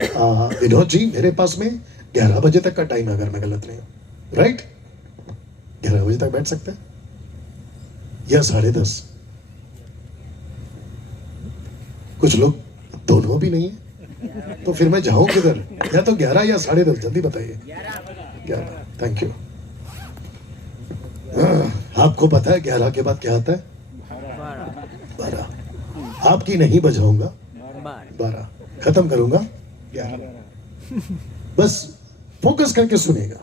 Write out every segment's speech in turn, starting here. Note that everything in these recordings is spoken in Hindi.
विनोद जी मेरे पास में 11 बजे तक का टाइम है, अगर मैं गलत नहीं हूँ, राइट? 11 बजे तक बैठ सकते हैं या 10:30? कुछ लोग दोनों भी नहीं है, तो फिर मैं जाऊं किधर? या तो 11 या 10:30, जल्दी बताइए। 11, थैंक यू। आपको पता है 11 के बाद क्या आता है? 12। आपकी नहीं बजाऊंगा, 12 खत्म करूंगा 11। बस फोकस करके सुनेगा।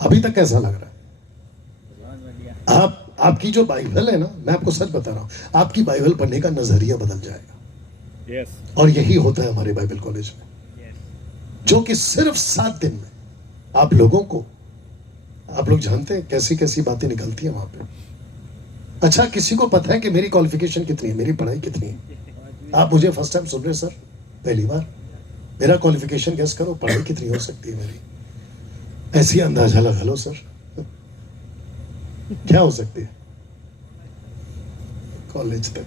अभी तक कैसा लग रहा है? आपकी जो बाइबल है ना, मैं आपको सच बता रहा हूं, आपकी बाइबल पढ़ने का नजरिया बदल जाएगा। और यही होता है हमारे बाइबल कॉलेज में, जो कि सिर्फ 7 दिन में आप लोगों को, आप लोग जानते हैं कैसी कैसी बातें निकलती हैं वहां पे। अच्छा, किसी को पता है कि मेरी क्वालिफिकेशन कितनी है, मेरी पढ़ाई कितनी है? आप मुझे फर्स्ट टाइम सुन रहे सर, पहली बार? मेरा क्वालिफिकेशन गेस करो, पढ़ाई कितनी हो सकती है मेरी? ऐसी अंदाजा लगा लो सर, क्या हो सकती है? कॉलेज तक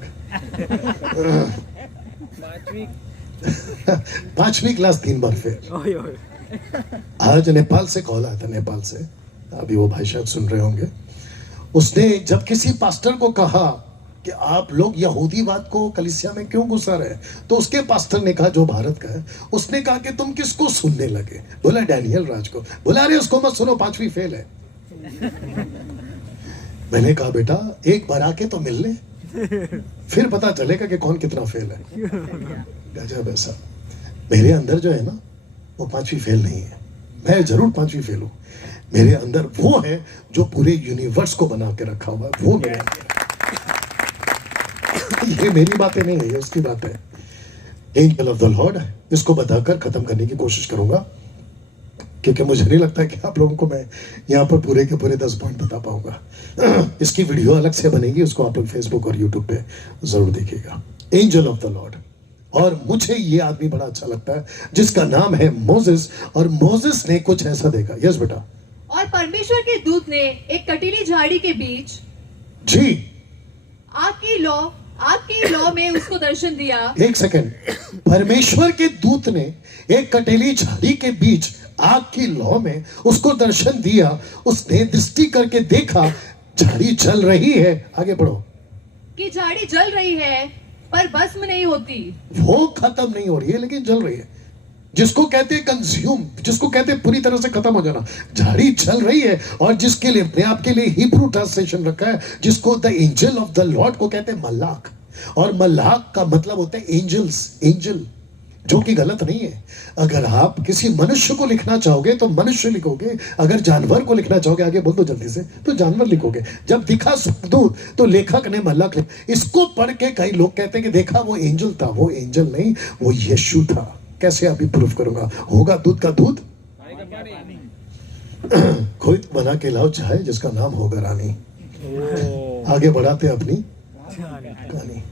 5वीं क्लास 3 बार फेल। आज नेपाल से कॉल आया था, नेपाल से, अभी वो भाई शायद सुन रहे होंगे। उसने जब किसी पास्टर को कहा कि आप लोग यहूदीवाद को कलीसिया में क्यों घुसा रहे, तो उसके पास्टर ने कहा, जो भारत का है, उसने कहा कि तुम किसको सुनने लगे? बोला डैनियल राज को। बोला अरे उसको मत सुनो, 5वीं फेल है। मैंने कहा बेटा एक बार आके तो मिल ले, फिर पता चलेगा कि कौन कितना फेल है। गजब है सर। मेरे अंदर जो है ना, वो 5वीं फेल नहीं है, मैं जरूर 5वीं फेल हूं। मेरे अंदर वो है जो पूरे यूनिवर्स को बना के रखा हुआ है, वो मेरे अंदर। ये मेरी बातें नहीं है, ये उसकी बात है। एंजल ऑफ द लॉर्ड, इसको बताकर खत्म करने की कोशिश करूंगा, क्योंकि मुझे नहीं लगता कि आप लोगों को मैं यहाँ पर पूरे के पूरे 10 पॉइंट बता पाऊंगा। इसकी वीडियो अलग से बनेगी, उसको आप लोग फेसबुक और यूट्यूब पे जरूर देखिएगा। Angel of the Lord. और मुझे ये आदमी बड़ा अच्छा लगता है, जिसका नाम है मोसेस, और मोसेस ने कुछ ऐसा देखा। यस बेटा। और परमेश्वर के दूत ने एक कटीली झाड़ी के बीच जी आपकी लौ में उसको दर्शन दिया। एक सेकंड, परमेश्वर के दूत ने एक कटीली झाड़ी के बीच आग की लौ में उसको दर्शन दिया। उसने दृष्टि करके देखा, झाड़ी जल रही है, आगे बढ़ो, कि झाड़ी जल रही है पर भस्म नहीं होती। वो खत्म नहीं हो रही है लेकिन जल रही है, जिसको कहते हैं कंज्यूम, जिसको कहते हैं पूरी तरह से खत्म हो जाना। झाड़ी जल रही है, और जिसके लिए मैं आपके लिए हिब्रू ट्रांसलेशन रखा है, जिसको the angel of the Lord को कहते हैं मल्लाक। और मल्लाक का मतलब होता है एंजल्स, एंजल, जो कि गलत नहीं है। अगर आप किसी मनुष्य को लिखना चाहोगे तो मनुष्य लिखोगे, अगर जानवर को लिखना चाहोगे, आगे बोल दो जल्दी से, तो जानवर लिखोगे। जब दिखा स्वर्गदूत तो लेखक ने मल्लाक लिखा। इसको पढ़ के कई लोग कहते हैं कि देखा वो एंजल था, वो एंजल नहीं, वो यीशु था। कैसे अभी प्रूफ करूंगा? होगा दूध का दूध, कोई बना के लाओ चाहे जिसका नाम होगा रानी। आगे बढ़ाते अपनी कहानी।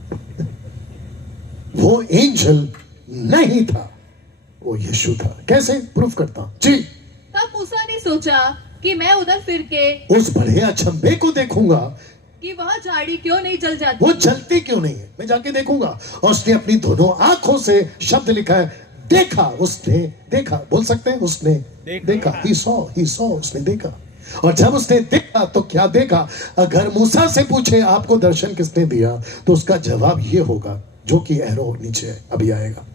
वो एंजल नहीं था, वो यीशु था। कैसे प्रूफ करता जी? तब मूसा ने सोचा कि मैं उधर फिर के उस बड़े अचंभे को देखूंगा कि वह झाड़ी क्यों नहीं जल जाती, वो जलती क्यों नहीं है, मैं जाके देखूंगा। और उसने अपनी दोनों आंखों से शब्द लिखा है, देखा, उसने देखा, बोल सकते हैं उसने देखा, ही सॉ, उसने देखा। और जब उसने देखा तो क्या देखा? अगर मूसा से पूछे आपको दर्शन किसने दिया, तो उसका जवाब ये होगा, जो कि एरो नीचे है, अभी आएगा।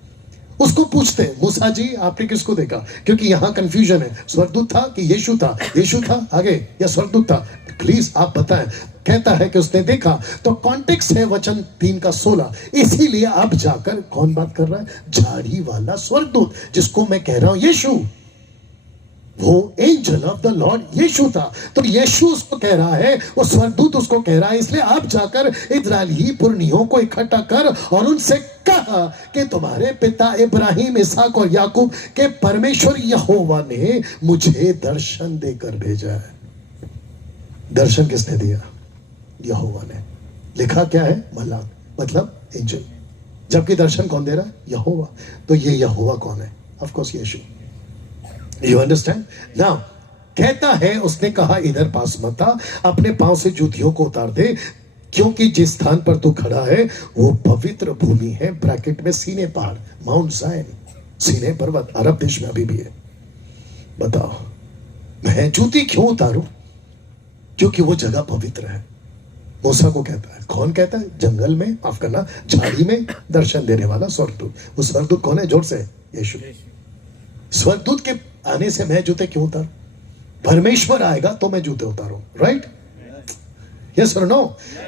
उसको पूछते हैं, मूसा जी आपने किसको देखा? क्योंकि यहां कंफ्यूजन है, स्वर्गदूत था कि यीशु था, यीशु था आगे या स्वर्गदूत था? प्लीज आप बताएं। कहता है कि उसने देखा, तो कॉन्टेक्स्ट है वचन 3 का 16। इसीलिए अब जाकर कौन बात कर रहा है? झाड़ी वाला स्वर्गदूत, जिसको मैं कह रहा हूं यीशु, वो एंजल ऑफ द लॉर्ड यीशु था। तो यीशु उसको कह रहा है, वो स्वर्गदूत उसको कह रहा है। इसलिए आप जाकर इस्राएली पुरनियों को इकट्ठा कर और उनसे कहा कि तुम्हारे पिता इब्राहिम, इसहाक और याकूब के परमेश्वर यहोवा ने मुझे दर्शन देकर भेजा है। दर्शन किसने दिया? यहोवा ने। लिखा क्या है? मलाक, मतलब एंजल। जबकि दर्शन कौन दे रहा है? यहोवा। तो ये यहोवा कौन है? ऑफ कोर्स यीशु। You understand now? कहता है, उसने कहा इधर पास मत आ, अपने पांव से जूतियों को उतार दे, क्योंकि जिस स्थान पर तू खड़ा है वो पवित्र भूमि है। ब्रैकेट में सीने पहाड़, माउंट जायन। सीने पर्वत अरब देश में अभी भी है। बताओ, मैं जूती क्यों उतारूं? क्योंकि वो जगह पवित्र है। मूसा को कहता है, कौन कहता है? जंगल में, माफ करना, झाड़ी में दर्शन देने वाला स्वर्गदूत। वो स्वर्गदूत कौन है? जोर से, यीशु। स्वर्गदूत के आने से मैं जूते क्यों उतारूं? परमेश्वर आएगा तो मैं जूते उतारूं, राइट? यस और नो?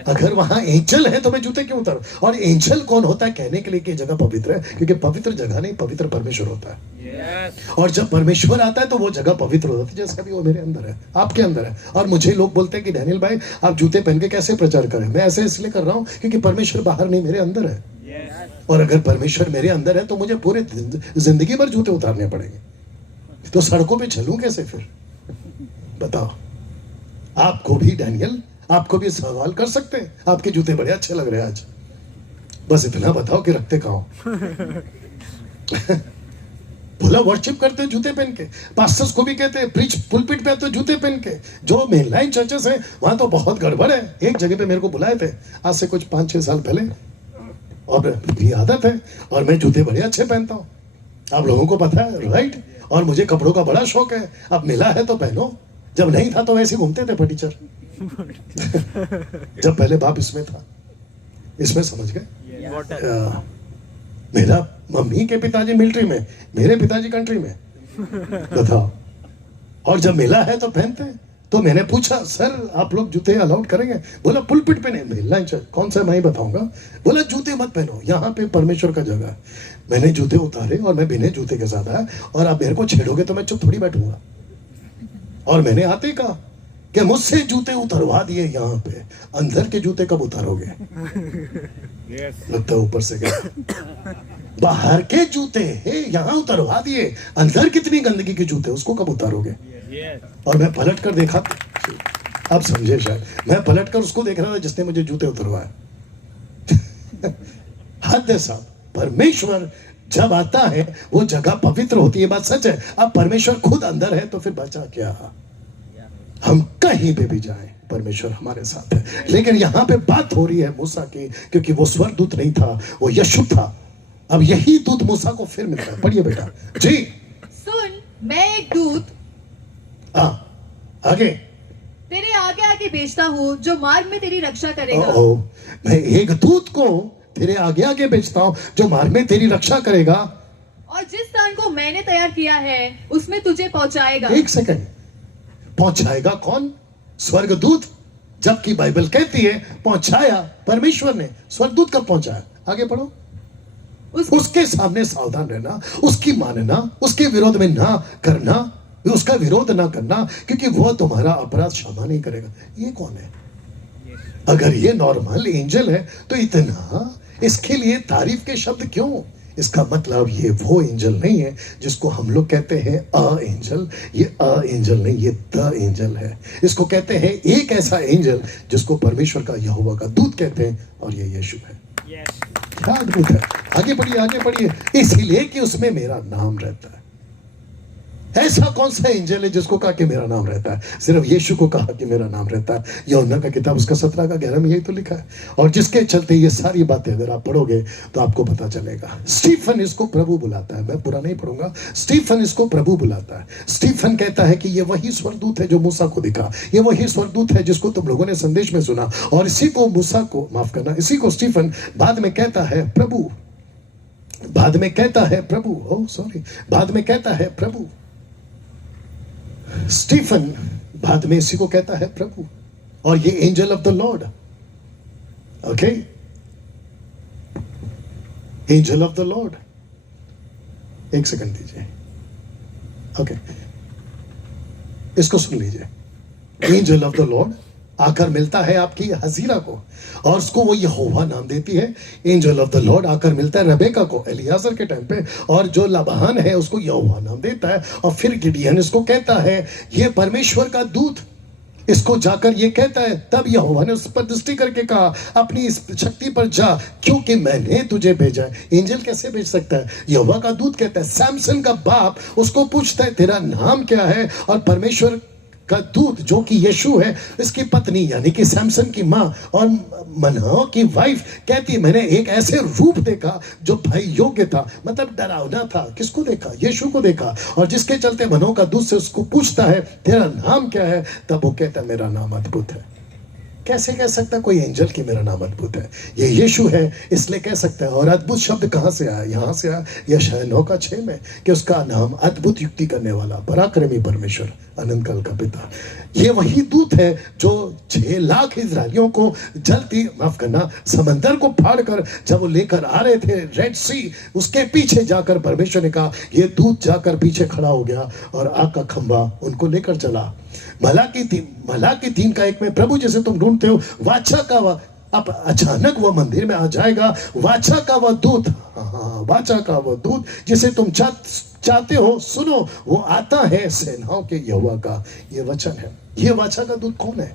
अगर वहां एंजल है तो मैं जूते क्यों उतारूं? और एंजल कौन होता है कहने के लिए कि जगह पवित्र है? क्योंकि पवित्र जगह नहीं, पवित्र परमेश्वर होता है। और जब परमेश्वर आता है तो वो जगह पवित्र हो जाती है, जैसा भी वो मेरे अंदर है, आपके अंदर है। और मुझे लोग बोलते हैं कि डैनियल भाई आप जूते पहन के कैसे प्रचार करें? मैं ऐसे इसलिए कर रहा हूं क्योंकि परमेश्वर बाहर नहीं, मेरे अंदर है। और अगर परमेश्वर मेरे अंदर है तो मुझे पूरे जिंदगी भर जूते उतारने पड़ेंगे। तो सड़कों पे चलूं कैसे फिर? बताओ। आपको भी डैनियल, आपको भी सवाल कर सकते हैं, आपके जूते बड़े अच्छे लग रहे हैं आज, बस इतना बताओ कि रखते कहां हो? बोला वर्शिप करते हैं जूते पहन के। पास्टर्स को भी कहते हैं प्रीच पुलपिट पे तो जूते पहन के। जो मेनलाइन चर्चेस हैं वहां तो बहुत गड़बड़ है। एक जगह पे मेरे को बुलाए थे आज से कुछ 5-6 साल पहले, और भी आदत है, और मैं जूते बड़े अच्छे पहनता हूँ, आप लोगों को पता है, राइट? और मुझे कपड़ों का बड़ा शौक है। अब मिला है तो पहनो, जब नहीं था तो वैसे घूमते थे फटीचर। जब पहले बाप इसमें था, इसमें समझ गए। मेरा मम्मी के पिताजी मिलिट्री में, मेरे पिताजी कंट्री में, बताओ। और जब मिला है तो पहनते हैं। तो मैंने पूछा, सर आप लोग जूते अलाउड करेंगे? बोला पुलपिट पे नहीं, लाइन कौन सा मैं ही बताऊंगा। बोला जूते मत पहनो, यहाँ पे परमेश्वर का जगह है। मैंने जूते उतारे और मैं बिना जूते के साथ आया, और आप मेरे को छेड़ोगे तो मैं चुप थोड़ी बैठूंगा। और मैंने आते ही कहा कि मुझसे जूते उतरवा दिए, यहाँ पे अंदर के जूते कब उतारोगे? लगता है ऊपर से गया। बाहर के जूते यहाँ उतरवा दिए, अंदर कितनी गंदगी के जूते, उसको कब उतारोगे? और मैं पलट कर देखा, अब समझे शायद, मैं पलट कर उसको देख रहा था जिसने मुझे जूते उतरवाए। हद है साहब। परमेश्वर जब आता है वो जगह पवित्र होती है, बात सच है। अब परमेश्वर खुद अंदर है तो फिर बचा क्या? हम कहीं पे भी जाएं परमेश्वर हमारे साथ है। लेकिन यहां पे बात हो रही है मूसा की, क्योंकि वो स्वर्गदूत नहीं था, वो यीशु था। अब यही दूत मूसा को फिर मिलता है। पढ़िए बेटा जी। सुन, मैं एक दूत आगे तेरे आगे आगे भेजता हूँ जो मार्ग में तेरी रक्षा करेगा। मैं एक दूत को तेरे आगे आगे भेजता हूँ जो मार्ग में तेरी रक्षा करेगा, और जिस स्थान को मैंने तैयार किया है उसमें तुझे पहुंचाएगा। एक सेकंड, पहुंचाएगा कौन? स्वर्गदूत। जबकि बाइबल कहती है पहुंचाया परमेश्वर ने। स्वर्गदूत कब पहुंचाया? आगे पढ़ो। उसके सामने सावधान रहना, उसकी मानना, उसके विरोध में ना करना, उसका विरोध ना करना, क्योंकि वो तुम्हारा अपराध क्षमा नहीं करेगा। ये कौन है? अगर ये नॉर्मल एंजल है तो इतना इसके लिए तारीफ के शब्द क्यों? इसका मतलब ये वो एंजल नहीं है जिसको हम लोग कहते हैं अ एंजल। ये अ एंजल नहीं, ये द एंजल है। इसको कहते हैं एक ऐसा एंजल जिसको परमेश्वर का यहोवा का दूत कहते हैं, और ये यीशु है। क्या अद्भुत है। आगे बढ़िए, आगे बढ़िए। इसीलिए कि उसमें मेरा नाम रहता है। ऐसा कौन सा एंजल है जिसको कहा कि मेरा नाम रहता है? सिर्फ यीशु को कहा कि मेरा नाम रहता है। यूहन्ना का किताब उसका 17 का 11 में यही तो लिखा है। और जिसके चलते ये सारी बातें अगर आप पढ़ोगे तो आपको पता चलेगा। स्टीफन इसको प्रभु बुलाता है। मैं पूरा नहीं पढ़ूंगा। स्टीफन इसको प्रभु बुलाता है। स्टीफन कहता है कि ये वही स्वर्गदूत है जो मूसा को दिखा, ये वही स्वर्गदूत है जिसको तुम लोगों ने संदेश में सुना। और इसी को मूसा को, माफ करना, इसी को स्टीफन बाद में कहता है प्रभु, बाद में कहता है प्रभु, बाद में कहता है प्रभु। स्टीफन बाद में इसी को कहता है प्रभु। और ये angel of the Lord, okay, angel of the Lord. एक सेकंड दीजिए, ओके, इसको सुन लीजिए। एंजल ऑफ द लॉर्ड आकर मिलता है आपकी हजीरा को, और उसको वो यहोवा नाम देती है। एंजल ऑफ द लॉर्ड आकर मिलता है रेबेका को एलियाजर के टाइम पे, और जो लाबान है उसको यहोवा नाम देता है। और फिर गिडियन इसको कहता है ये परमेश्वर का दूत। इसको जाकर ये कहता है, तब यहोवा ने उस पर दृष्टि करके कहा अपनी इस शक्ति पर जा, क्योंकि मैंने तुझे भेजा है। एंजल कैसे भेज सकता है? यहोवा का दूत कहता है। सैमसन का बाप उसको पूछता है तेरा नाम क्या है? और परमेश्वर का दूत जो कि यीशु है, इसकी पत्नी यानी कि सैमसन की माँ और मनहो की वाइफ कहती है मैंने एक ऐसे रूप देखा जो भाई योग्य था, मतलब डरावना था। किसको देखा? यीशु को देखा। और जिसके चलते मनहो का दूत से उसको पूछता है तेरा नाम क्या है? तब वो कहता है मेरा नाम अद्भुत है। कैसे कह सकता कोई एंजल की मेरा नाम अद्भुत है? ये यीशु है इसलिए कह सकता है। और अद्भुत शब्द कहां से आया? यहां से आया यशायाह 9:6 में कि उसका नाम अद्भुत युक्ति करने वाला, पराक्रमी परमेश्वर, अनंत काल का पिता। ये वही दूत है जो 6 लाख इजरायलियों को जलती, माफ करना, समंदर को फाड़कर जब वो लेकर आ रहे थे रेड सी, उसके पीछे जाकर परमेश्वर ने कहा, ये दूत जाकर पीछे खड़ा हो गया और आग का खंभा उनको लेकर चला। मलाकी 3 का 1 में प्रभु जैसे तुम ढूंढते हो वाचा का अब अचानक वो मंदिर में आ जाएगा। वाचा का वह दूत, वाचा का वह दूत जिसे तुम चाहते हो, सुनो वो आता है सेनाओं के यहोवा का। ये वचन है। ये वाचा का दूत कौन है?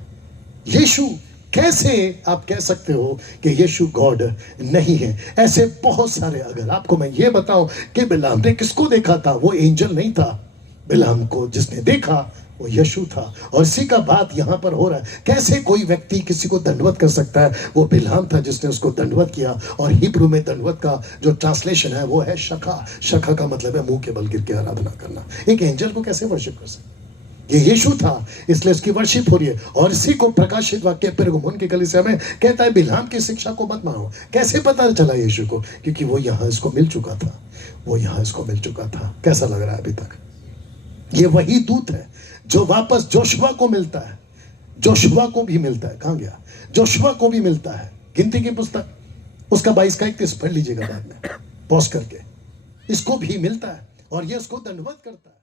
यीशु। कैसे आप कह सकते हो कि यीशु गॉड नहीं है? ऐसे बहुत सारे, अगर आपको मैं ये बताऊं कि बिलाम ने किसको देखा था, वो एंजल नहीं था। बिलाम को जिसने देखा वो यीशु था। और इसी का बात यहां पर हो रहा है। कैसे कोई व्यक्ति किसी को दंडवत कर सकता है? वो बिलाम था जिसने उसको दंडवत किया। और हिब्रू में दंडवत का जो ट्रांसलेशन है वो है शखा। शखा का मतलब है मुंह के बल गिर के आराधना करना। एक एंजल को कैसे वर्शिप कर सकते? ये यीशु था इसलिए उसकी वर्शिप हो रही है। और इसी को प्रकाशित वाक्य पेरगमुन की कलीसिया में कहता है बिलाम की शिक्षा को मत मानो। कैसे पता चला यीशु को? क्योंकि वो यहां इसको मिल चुका था। वो यहां इसको मिल चुका था। कैसा लग रहा है अभी तक? ये वही दूत है जो वापस जोशुआ को मिलता है। जोशुआ को भी मिलता है। कहां गया? जोशुआ को भी मिलता है। गिनती की पुस्तक उसका 22 का 31 पढ़ लीजिएगा बाद में पॉज करके। इसको भी मिलता है और ये उसको दंडवत करता है।